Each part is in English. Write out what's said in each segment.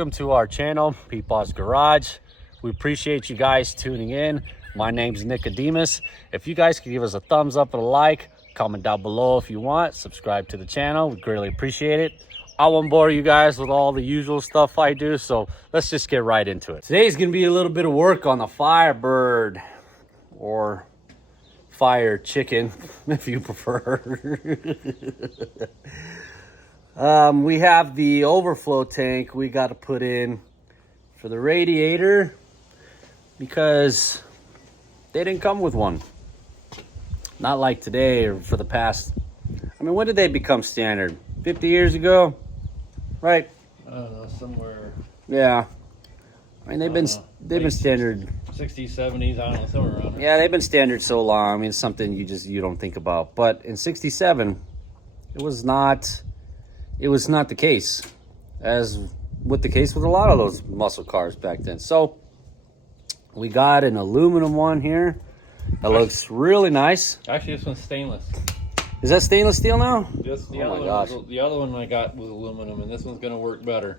welcome to our channel, Peepaw's Garage. We appreciate you guys tuning in. My name's Nicodemus. If you guys could give us a thumbs up and a like, comment down below if you want, subscribe to the channel, we greatly appreciate it. I won't bore you guys with all the usual stuff I do, so let's just get right into it. Today's gonna be a little bit of work on the Firebird, or Fire Chicken, if you prefer. We have the overflow tank we got to put in for the radiator because they didn't come with one. Not like today or for the past. I mean, when did they become standard? 50 years ago, right? I don't know, somewhere. Yeah. I mean, they've been standard 60s, 70s, I don't know, somewhere around there. Yeah, they've been standard so long. I mean, it's something you don't think about. But in '67, it was not the case, as with the case with a lot of those muscle cars back then. So we got an aluminum one here that looks really nice. Actually, this one's stainless. Is that stainless steel now? Just the Oh other my gosh. the other one I got was aluminum, and this one's gonna work better.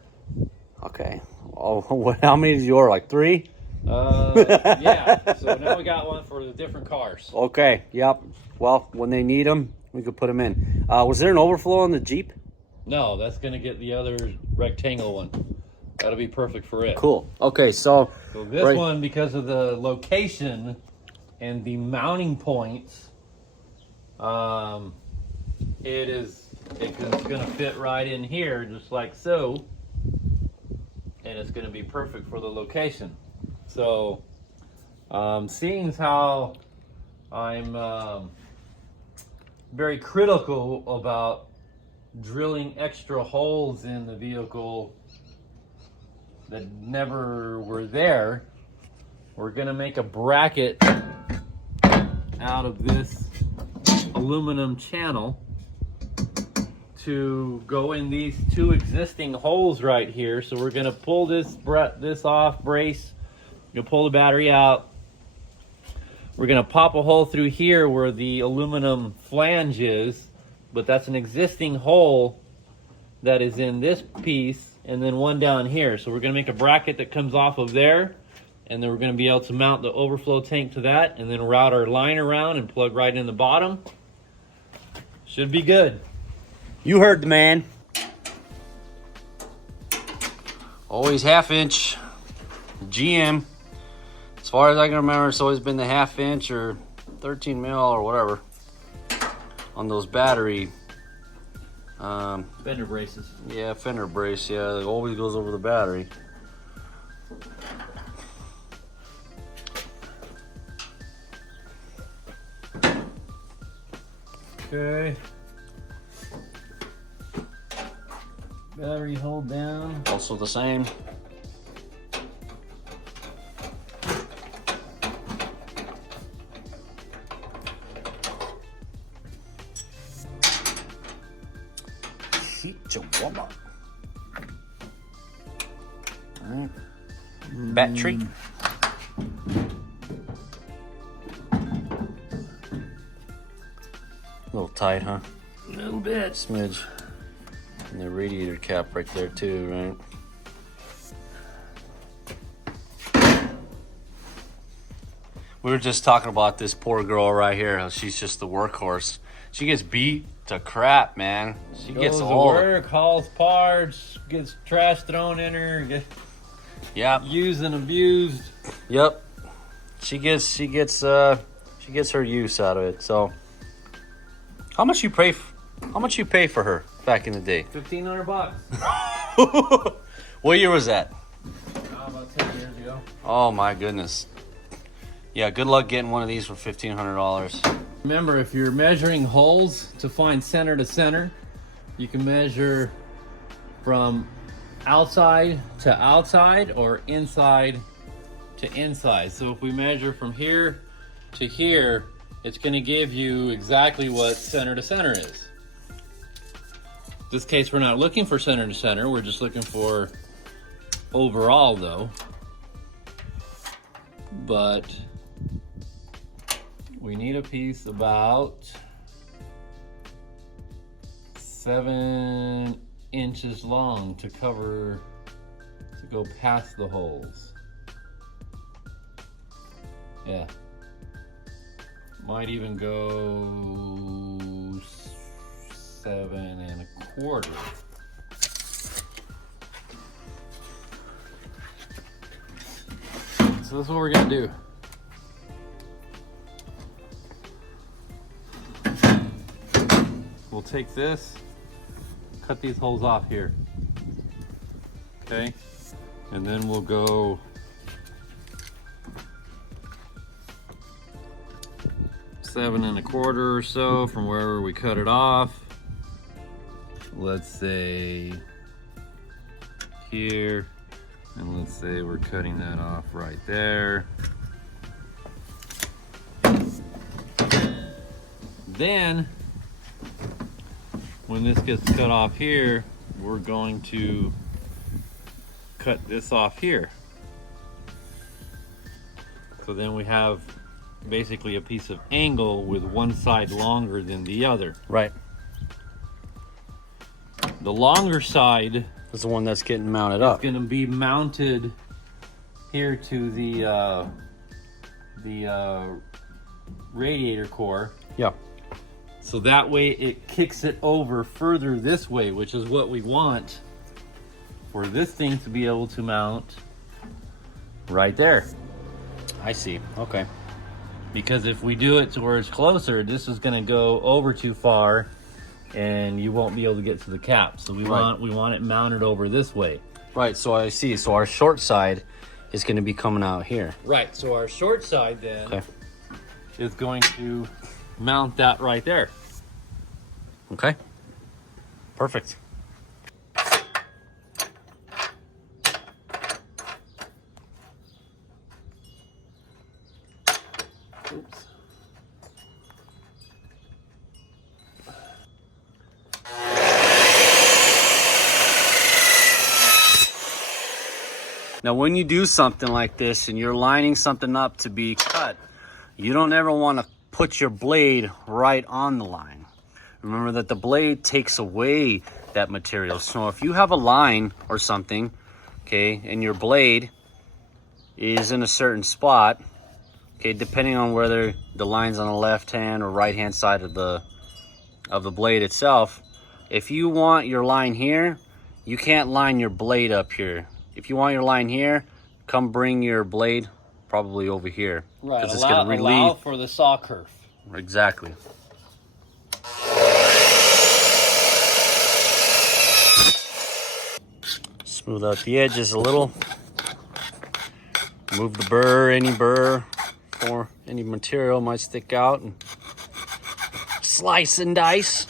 Okay. Oh, how many did you order? Like 3? Yeah. So now we got one for the different cars. Okay. Yep. Well, when they need them, we could put them in. Was there an overflow on the Jeep? No, that's gonna get the other rectangle one. That'll be perfect for it. Cool. Okay, so this one, because of the location and the mounting points, it's gonna fit right in here, just like so, and it's gonna be perfect for the location. So, seeing as how I'm very critical about drilling extra holes in the vehicle that never were there, we're gonna make a bracket out of this aluminum channel to go in these 2 existing holes right here. So we're gonna pull this off, brace, you'll pull the battery out. We're gonna pop a hole through here where the aluminum flange is, but that's an existing hole that is in this piece, and then one down here. So we're gonna make a bracket that comes off of there, and then we're gonna be able to mount the overflow tank to that, and then route our line around and plug right in the bottom. Should be good. you heard the man. Always 1/2 inch GM. As far as I can remember, it's always been the 1/2 inch or 13 mil or whatever on those battery. Fender braces. Yeah, fender brace. Yeah, it always goes over the battery. Okay. Battery hold down. Also the same. Chihuahua. All right. Battery. A little tight, huh? A little bit. Smidge. And the radiator cap right there too, right? We were just talking about this poor girl right here. How she's just the workhorse. She gets beat to crap, man. She gets to all work, hauls parts, gets trash thrown in her, gets used and abused. Yep. She gets her use out of it. So how much you pay for her back in the day? $1,500. What year was that? About 10 years ago. Oh my goodness. Yeah, good luck getting one of these for $1,500. Remember, if you're measuring holes to find center to center, you can measure from outside to outside or inside to inside. So if we measure from here to here, it's going to give you exactly what center to center is. In this case, we're not looking for center to center, we're just looking for overall though. But we need a piece about 7 inches long to cover go past the holes. Yeah. Might even go 7 1/4. So this is what we're gonna do. We'll take this, cut these holes off here. Okay, and then we'll go seven and a quarter or so from wherever we cut it off. Let's say here, and let's say we're cutting that off right there. Then when this gets cut off here, we're going to cut this off here. So then we have basically a piece of angle with one side longer than the other. Right. The longer side is the one that's getting mounted up. It's going to be mounted here to the radiator core. Yeah. So that way it kicks it over further this way, which is what we want for this thing to be able to mount right there. I see. Okay. Because if we do it to where it's closer, this is going to go over too far and you won't be able to get to the cap. So we want it mounted over this way. Right, so I see. So our short side is going to be coming out here. Right, so our short side then is going to mount that right there. Okay. Perfect. Oops. Now, when you do something like this and you're lining something up to be cut, you don't ever want to put your blade right on the line. Remember that the blade takes away that material. So if you have a line or something, okay, and your blade is in a certain spot, okay, depending on whether the line's on the left hand or right hand side of the blade itself, if you want your line here, you can't line your blade up here. If you want your line here, come bring your blade probably over here. Right, it's gonna allow for the saw curve. Exactly. Smooth out the edges a little. Move the burr, or any material might stick out, and slice and dice.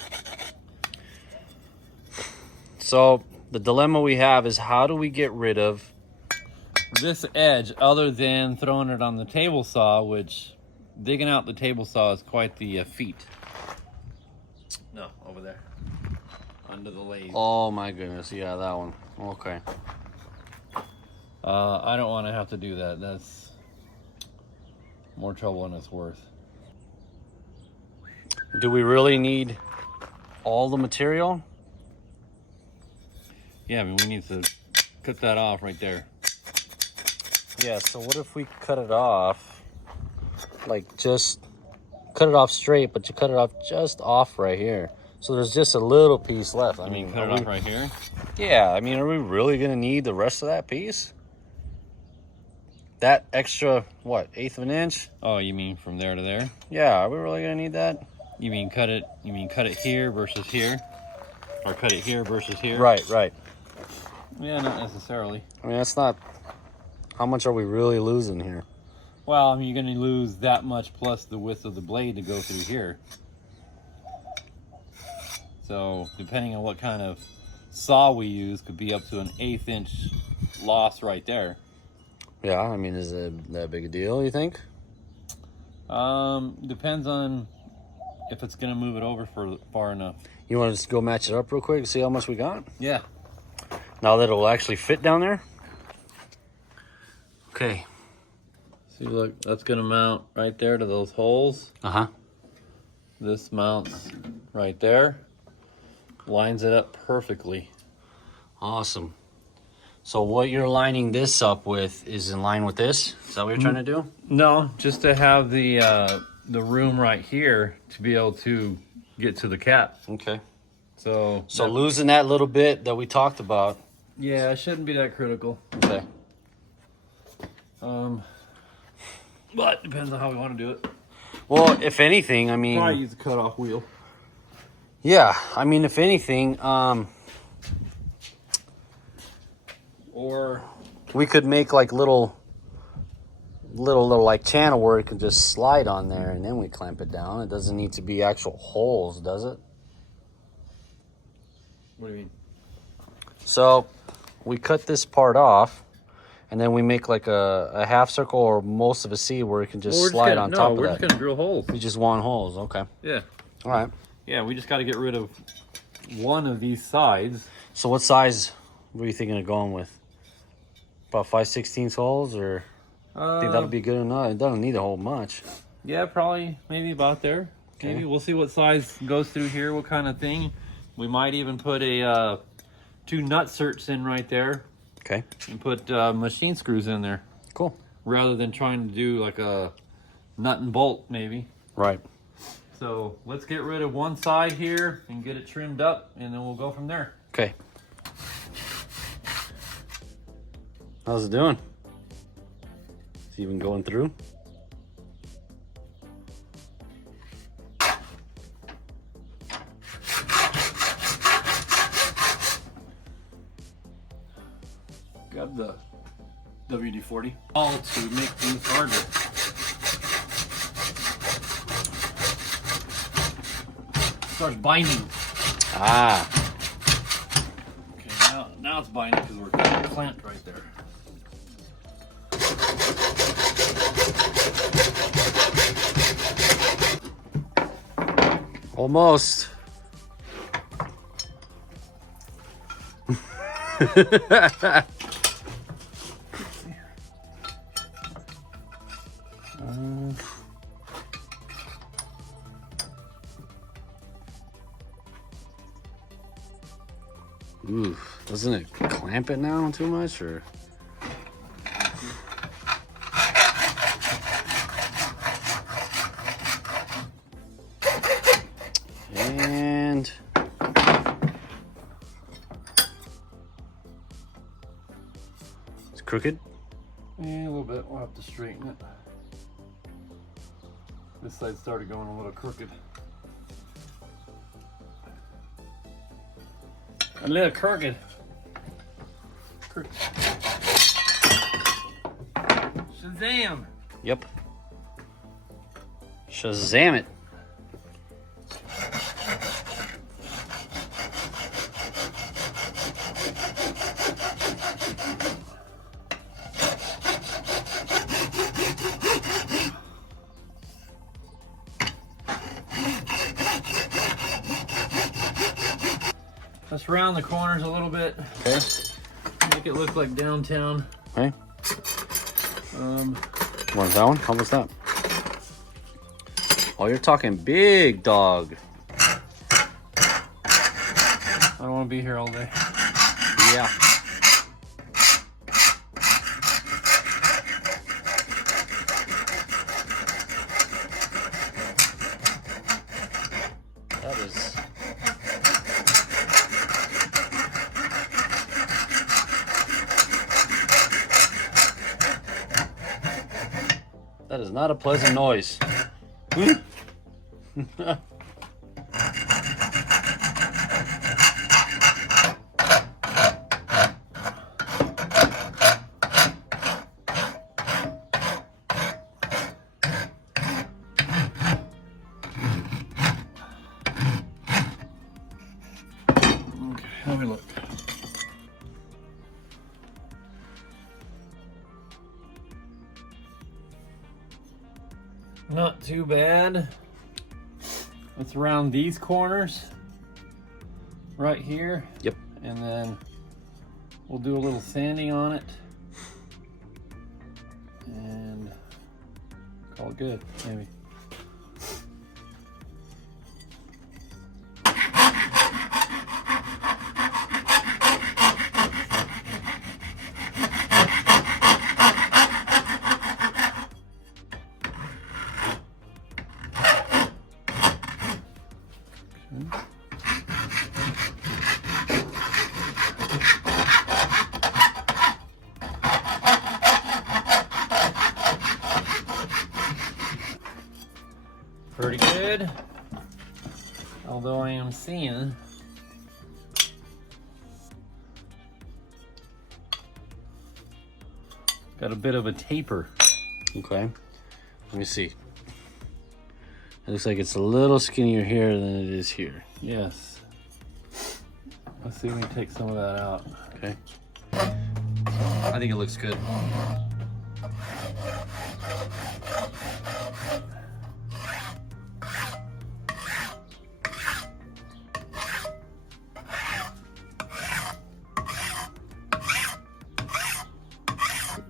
So the dilemma we have is, how do we get rid of this edge other than throwing it on the table saw, which digging out the table saw is quite the feat. No, over there. Under the lathe. Oh my goodness, yeah, that one. Okay. I don't want to have to do that. That's more trouble than it's worth. Do we really need all the material? Yeah, I mean, we need to cut that off right there. Yeah, so what if we cut it off, like just cut it off straight, but you cut it off just off right here. So there's just a little piece left. I mean, cut it off right here? Yeah, I mean, are we really gonna need the rest of that piece? That extra, what, 1/8 of an inch? Oh, you mean from there to there? Yeah, are we really gonna need that? You mean cut it here versus here? Or cut it here versus here? Right, right. Yeah, not necessarily. I mean, that's not, how much are we really losing here? Well, I mean, you're going to lose that much plus the width of the blade to go through here. So, depending on what kind of saw we use, could be up to an 1/8 inch loss right there. Yeah, I mean, is it that big a deal, you think? Depends on if it's going to move it over for far enough. You want to just go match it up real quick and see how much we got? Yeah. Now that it'll actually fit down there? Okay. See, look, that's going to mount right there to those holes. Uh-huh. This mounts right there. Lines it up perfectly. Awesome. So what you're lining this up with is in line with this? Is that what you're trying to do? No, just to have the room right here to be able to get to the cap. Okay. So Losing that little bit that we talked about. yeah, it shouldn't be that critical. Okay. But depends on how we want to do it. Well, if anything, I mean, Probably use a cutoff wheel. yeah, I mean, if anything, Or we could make like little like channel where it can just slide on there, and then we clamp it down. It doesn't need to be actual holes, does it? what do you mean? So we cut this part off, and then we make like a half circle or most of a C where it can just slide on top of that. We're just gonna drill holes. We just want holes, okay. Yeah. All right. Yeah, we just got to get rid of one of these sides. So what size were you thinking of going with? About 5/16 holes, or I think that'll be good enough. It doesn't need a whole much. Yeah, probably maybe about there. Okay. Maybe we'll see what size goes through here, what kind of thing. We might even put a 2 nut certs in right there. Okay. And put machine screws in there. Cool. Rather than trying to do like a nut and bolt maybe. Right. So let's get rid of one side here and get it trimmed up, and then we'll go from there. Okay. How's it doing? Is it even going through? Got the WD-40 all to make things harder. Starts binding. Ah. Okay, now it's binding because we're got a clamp right there. Almost. Ooh, doesn't it clamp it now too much, or? And it's crooked. Yeah, a little bit. We'll have to straighten it. This side started going a little crooked. A little crooked. Shazam! Yep. Shazam it. Let's round the corners a little bit. Okay. Make it look like downtown. Okay. Where's that one? How was that? Oh, you're talking big dog. I don't want to be here all day. Yeah. That is. That is not a pleasant noise. Okay, let me look. Not too bad. Let's round these corners right here. Yep. And then we'll do a little sanding on it and call it good, maybe. pretty good. Although I am seeing got a bit of a taper. Okay. Let me see. It looks like it's a little skinnier here than it is here. Yes. Let's see if we can take some of that out. Okay. I think it looks good.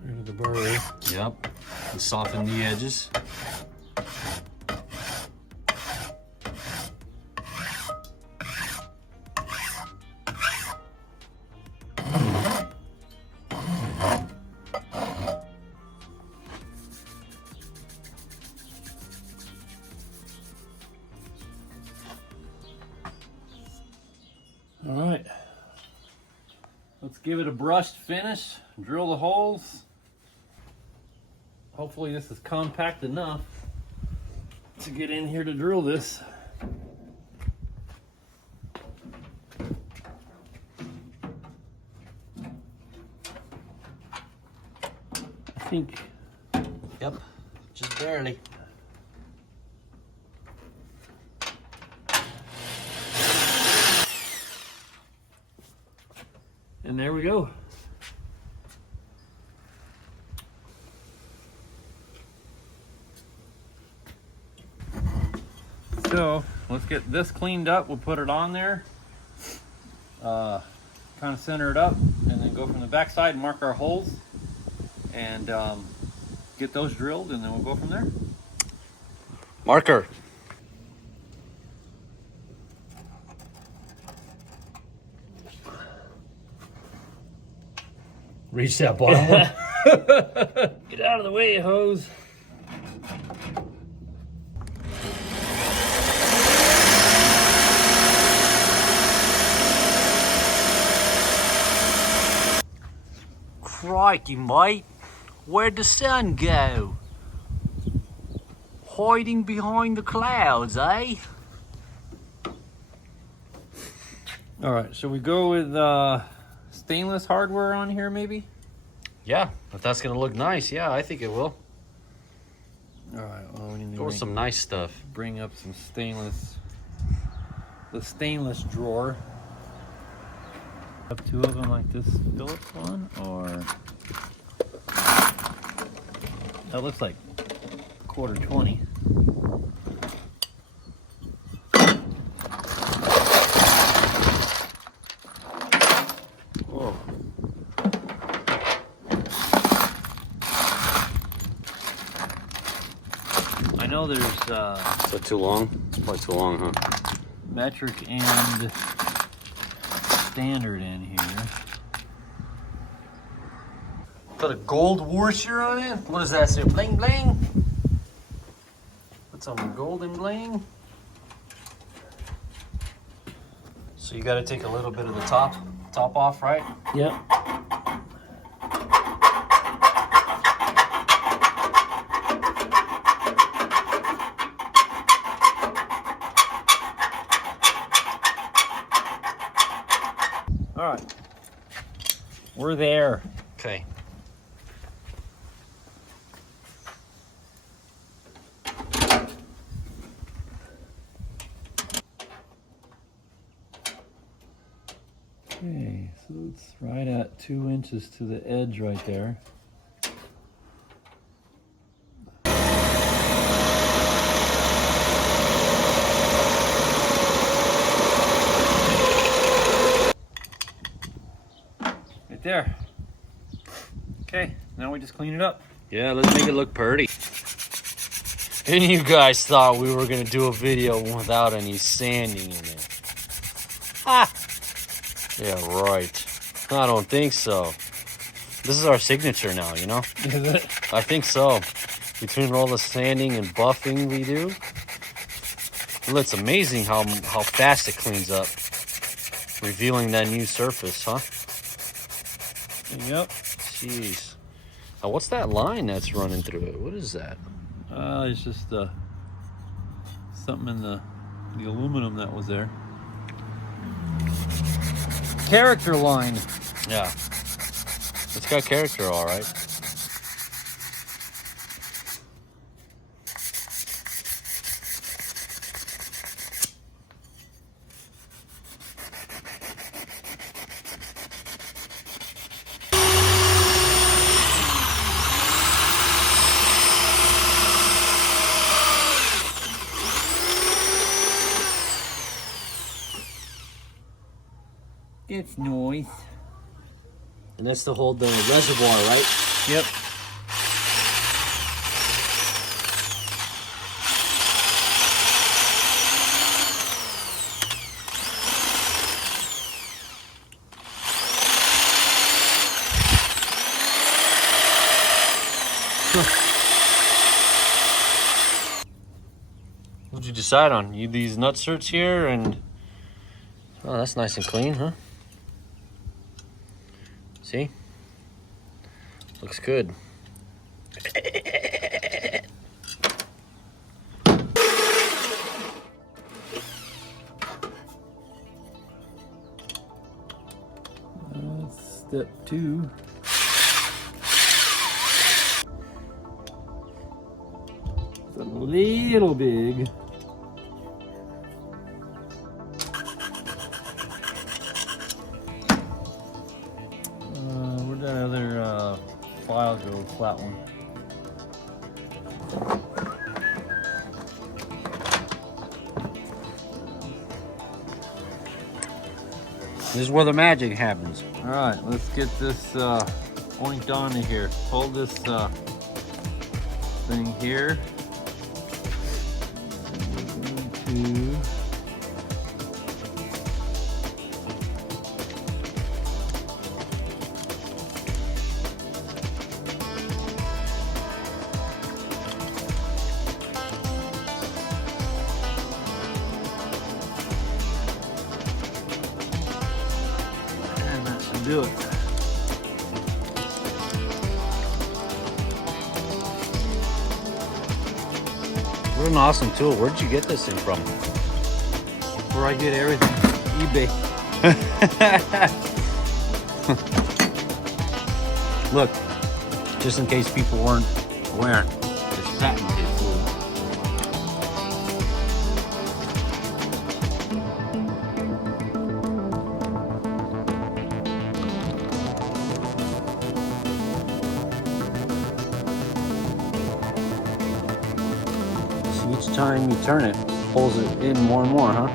There's the burr. Yep. And soften the edges. All right, let's give it a brushed finish, drill the holes. Hopefully this is compact enough to get in here to drill this. I think. Yep. Just barely. And there we go. So let's get this cleaned up. We'll put it on there, kind of center it up, and then go from the back side and mark our holes, and get those drilled, and then we'll go from there. Marker. Reach that bottom one. Get out of the way, hose. Crikey, mate. Where'd the sun go? Hiding behind the clouds, eh? All right, shall we go with stainless hardware on here, maybe? Yeah, if that's gonna look nice, yeah, I think it will. All right, well, we need to Or some nice stuff. bring up some stainless, the stainless drawer. Have two of them like this Phillips one, or that looks like quarter 20. Whoa. I know there's Is that too long? It's probably too long, huh? metric and standard in here. Got a gold washer on it? What does that say? Bling bling? Put some golden bling. So you gotta take a little bit of the top off, right? Yep. All right, we're there. Okay. Okay, so it's right at 2 inches to the edge right there. Right there. Okay, now we just clean it up. Yeah, let's make it look pretty. And you guys thought we were gonna do a video without any sanding in it. Ah! Yeah, right. I don't think so. This is our signature now, you know? Is it? I think so. Between all the sanding and buffing we do. Well, it's amazing how fast it cleans up. Revealing that new surface, huh? Yep. Jeez. Now, what's that line that's running through it? What is that? It's just something in the aluminum that was there. Character line. Yeah. It's got character, all right. It's noise. And that's to hold the reservoir, right? Yep. What'd you decide on? You these nutserts here, and oh, that's nice and clean, huh? See? Looks good. Step 2. It's a little big. Where'd that other file go? Flat one. This is where the magic happens. All right, let's get this oinked onto here. Hold this thing here. And that should do it. What an awesome tool. Where'd you get this thing from? Where I get everything. eBay. Look, just in case people weren't aware, it's patented. So each time you turn it, pulls it in more and more, huh?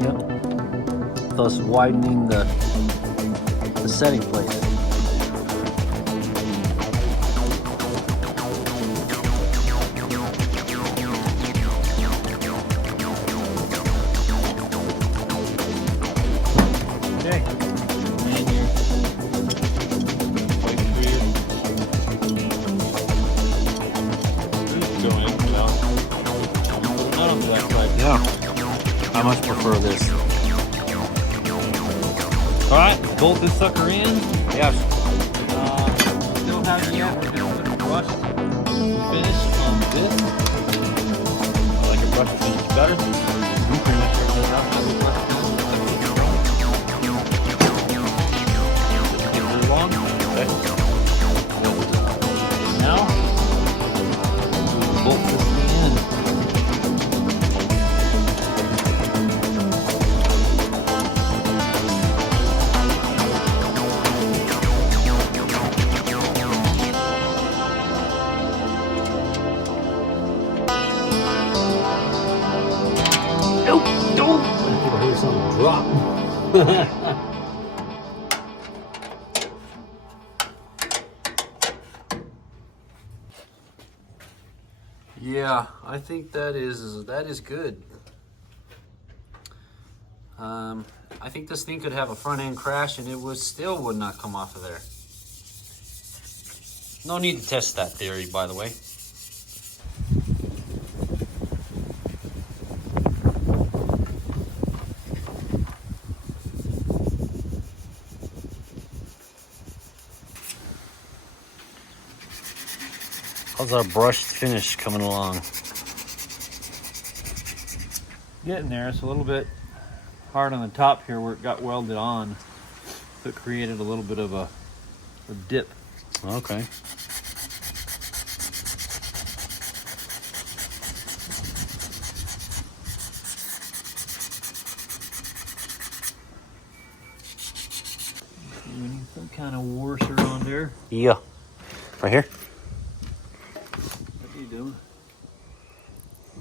Yep. Thus widening the setting place. Okay. And your pipe for your screws go in. Well, put a nut onto that side. Yeah. I much prefer this. All right, bolt this sucker in. Yes. Still haven't yet. We're gonna put a brush finish on this. I like a brush finish better. Pretty much everything else has a brush finish. Doesn't take very long. Okay. Now, bolt this thing in. I hear something drop. Yeah, I think that is good. I think this thing could have a front end crash and it would not come off of there. No need to test that theory, by the way. How's our brushed finish coming along? getting there. It's a little bit hard on the top here where it got welded on. So it created a little bit of a dip. Okay. We need some kind of washer on there. Yeah. Right here? What are you doing?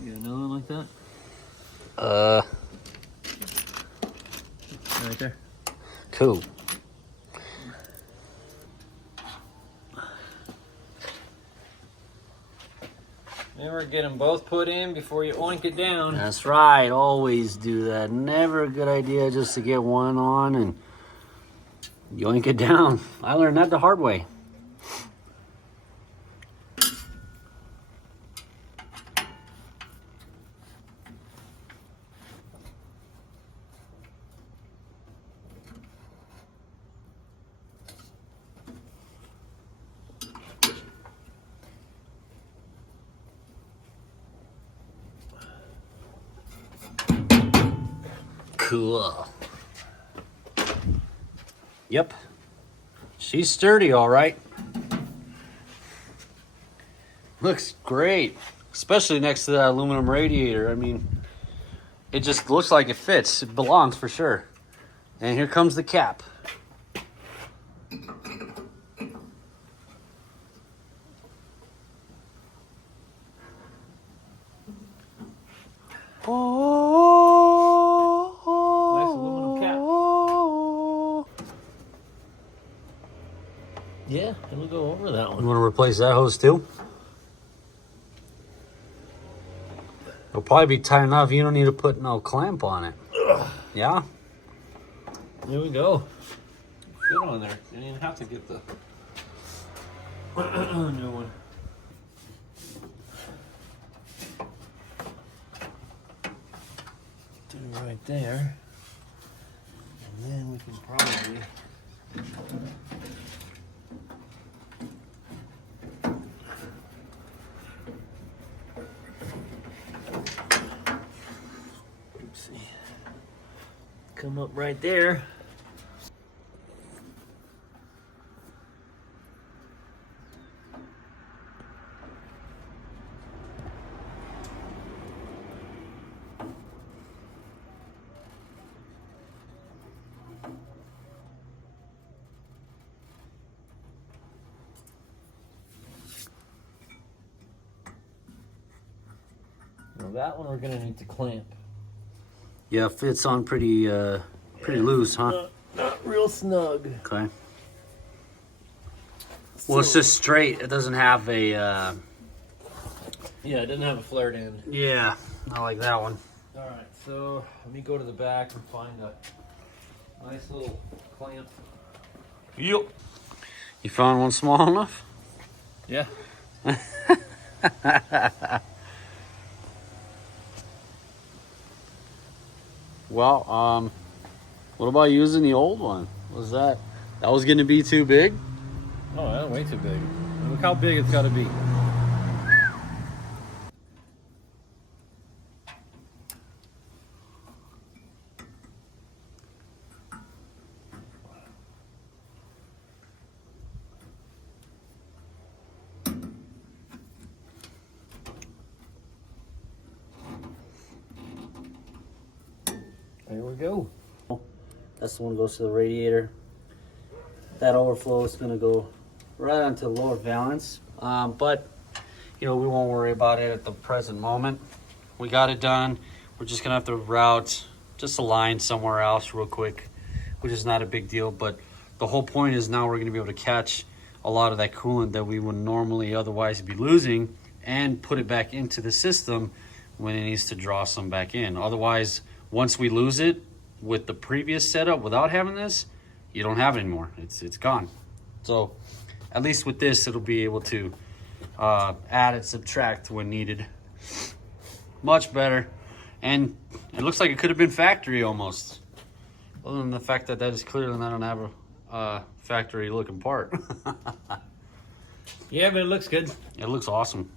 You got another one like that? Right there. Cool. Never get them both put in before you oink it down. That's right. Always do that. Never a good idea just to get one on and yoink it down. I learned that the hard way. Cool. Yep. She's sturdy, all right. Looks great, especially next to that aluminum radiator. I mean, it just looks like it fits. It belongs for sure. And here comes the cap. Nice aluminum cap. Yeah, it'll go over that You one. want to replace that hose too? It'll probably be tight enough. You don't need to put no clamp on it. Yeah? There we go. Good on there. You didn't even have to get the new one. Do it right there. And then we can probably oopsie. Come up right there. Now that one we're gonna need to clamp. Yeah, fits on pretty loose, huh? Not real snug. Okay. Well, it's just straight. It doesn't have a, Yeah, it didn't have a flared end. yeah, I like that one. All right, so let me go to the back and find a nice little clamp. Yep. You found one small enough? Yeah. Well, what about using the old one? That was going to be too big? Oh, that's way too big. Look how big it's got to be. There we go. That's the one that goes to the radiator. That overflow is going to go right onto the lower valance. But, you know, we won't worry about it at the present moment. We got it done. We're just going to have to route just a line somewhere else real quick, which is not a big deal. But the whole point is now we're going to be able to catch a lot of that coolant that we would normally otherwise be losing and put it back into the system when it needs to draw some back in. Otherwise, once we lose it with the previous setup without having this, you don't have it anymore. It's gone. So at least with this, it'll be able to add and subtract when needed. Much better. And it looks like it could have been factory almost. Other than the fact that is clearly not a factory looking part. Yeah, but it looks good. It looks awesome.